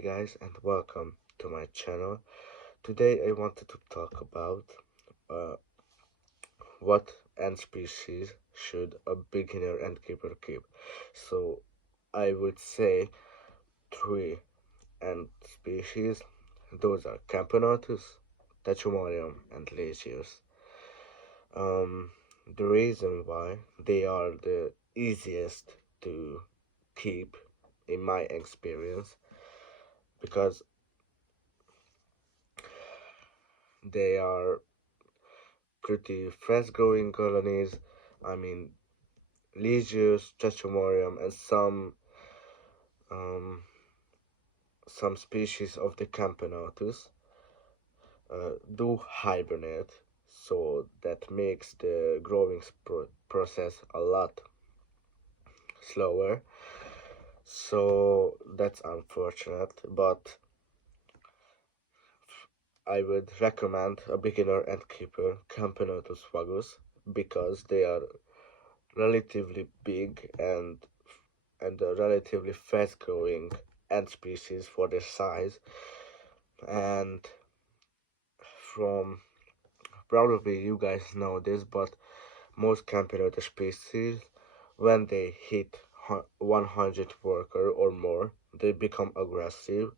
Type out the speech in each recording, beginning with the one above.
Hey guys, and welcome to my channel. Today I wanted to talk about uh, what ant species should a beginner ant keeper keep. So I would say three ant species. Those are Camponotus, Tachumorium, and Legius. Um, the reason why they are the easiest to keep in my experience because they are pretty fast growing colonies. I mean, Legius, Chachomorium, and um, some species of the Camponotus do hibernate, so that makes the growing process a lot slower. So that's unfortunate, but I would recommend a beginner and keeper Camponotus vagus because they are relatively big and a relatively fast growing ant species for their size. And from probably you guys know this, but most Campilotus species, when they hit 100 worker or more, they become aggressive.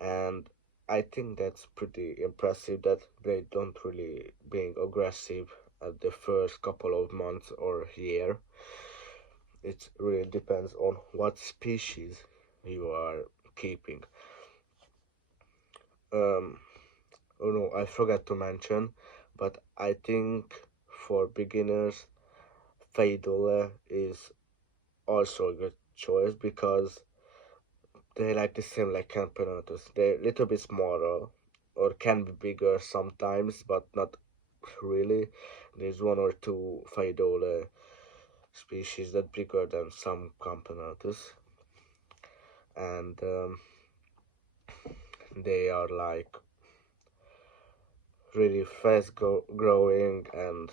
And I think that's pretty impressive that they don't really being aggressive at the first couple of months or year. It really depends on what species you are keeping. Um, oh no, I forgot to mention, but I think for beginners, Faidole is also a good choice because they like the same like Campeonatus. They're a little bit smaller or can be bigger sometimes, but not really. There's one or two Faidole species that bigger than some Campeonatus, and they are like really fast growing, and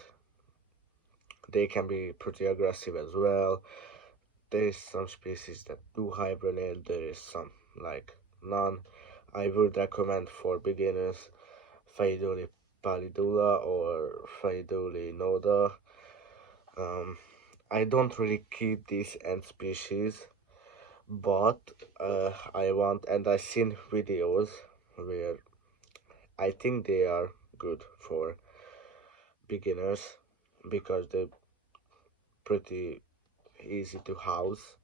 they can be pretty aggressive as well. There is some species that do hibernate, there is some like none. I would recommend for beginners Phaidoli pallidula or Phaidoli noda. um, I don't really keep these ant species, but I want, and I've seen videos where I think they are good for beginners because they're pretty easy to house,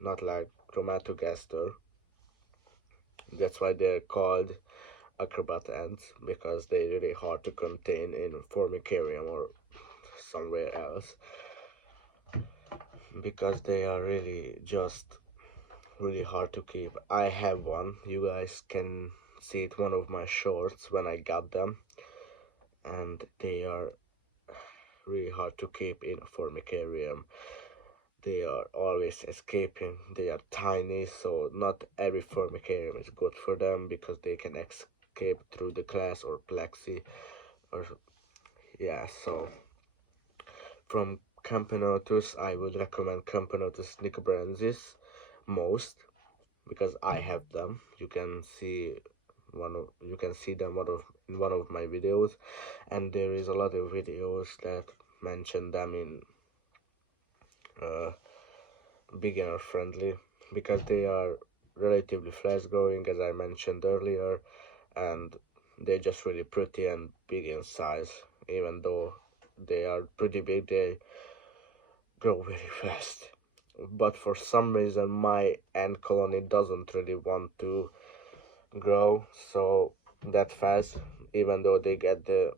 not like Chromatogaster. That's why they're called acrobat ants, because they're really hard to contain in Formicarium or somewhere else, because they are really just really hard to keep. I have one, you guys can see it one of my shorts when I got them, and they are really hard to keep in Formicarium. They are always escaping. They are tiny, so not every Formicarium is good for them because they can escape through the class or plexi. Or yeah, so from Camponotus, I would recommend Camponotus nicobrensis most because I have them. You can see them in one of my videos, and there is a lot of videos that mention them in uh, beginner friendly because they are relatively fast growing, as I mentioned earlier, and they're just really pretty and big in size. Even though they are pretty big, they grow very fast. But for some reason, my ant colony doesn't really want to grow so that fast, even though they get the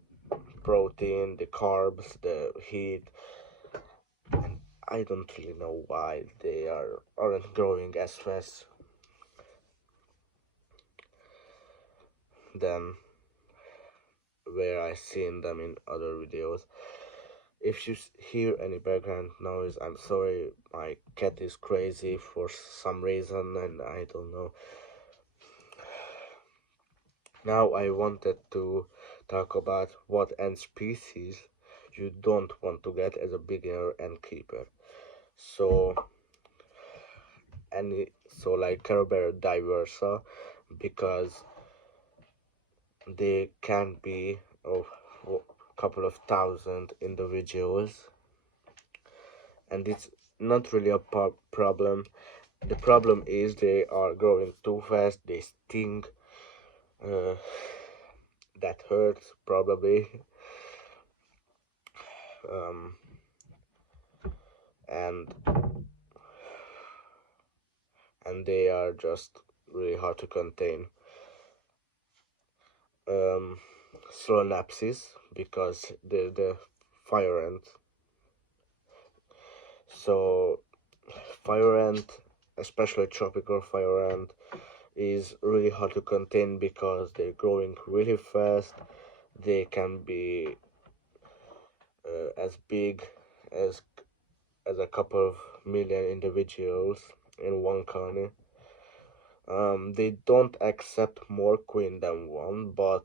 protein, the carbs, the heat. And I don't really know why they aren't growing as fast than where I seen them in other videos. If you hear any background noise, I'm sorry, my cat is crazy for some reason and I don't know. Now I wanted to talk about what ant species you don't want to get as a beginner ant keeper. So like Carabera diversa, because they can be of a couple of thousand individuals, and it's not really a problem. The problem is they are growing too fast, they sting, uh, that hurts probably, um, and they are just really hard to contain. Um, Solanapsis, because the fire ant. So fire ant, especially tropical fire ant, is really hard to contain because they're growing really fast. They can be as big as a couple of million individuals in one colony. They don't accept more queen than one, but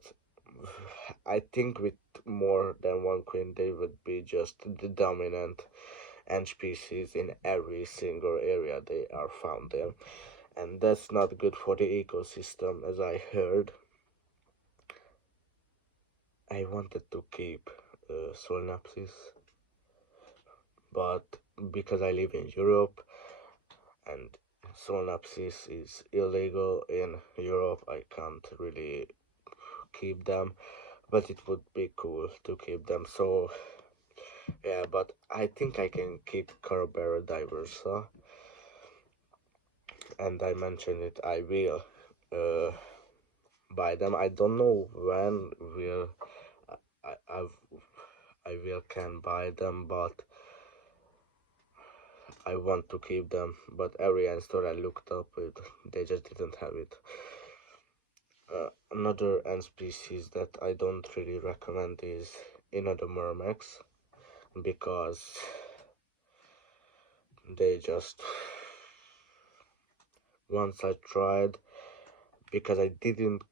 I think with more than one queen, they would be just the dominant ant species in every single area they are found in, and that's not good for the ecosystem, as I heard. I wanted to keep Solenopsis, but because I live in Europe and Solenopsis is illegal in Europe, I can't really keep them, but it would be cool to keep them. So yeah, but I think I can keep Carabera diversa, and I mentioned it. I will uh, buy them. I don't know when will I I, I will can buy them, but I want to keep them. But every store I looked up it, they just didn't have it. Another ant species that I don't really recommend is another Myrmex, because they just, once I tried, because I didn't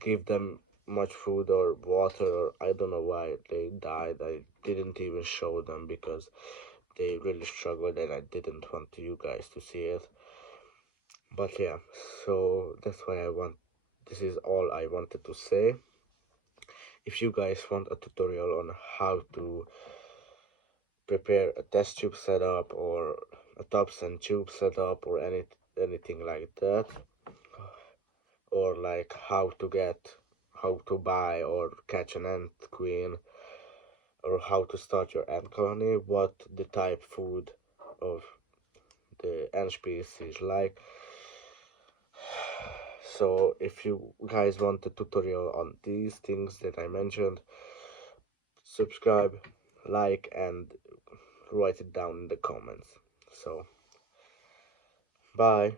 give them much food or water, or I don't know why they died. I didn't even show them because they really struggled and I didn't want you guys to see it. But yeah, so that's why this is all I wanted to say. If you guys want a tutorial on how to prepare a test tube setup or a tops and tube setup or anything like that, or like how to buy or catch an ant queen, or how to start your ant colony, what the type food of the ant species like. So if you guys want a tutorial on these things that I mentioned, subscribe, like, and write it down in the comments. So bye.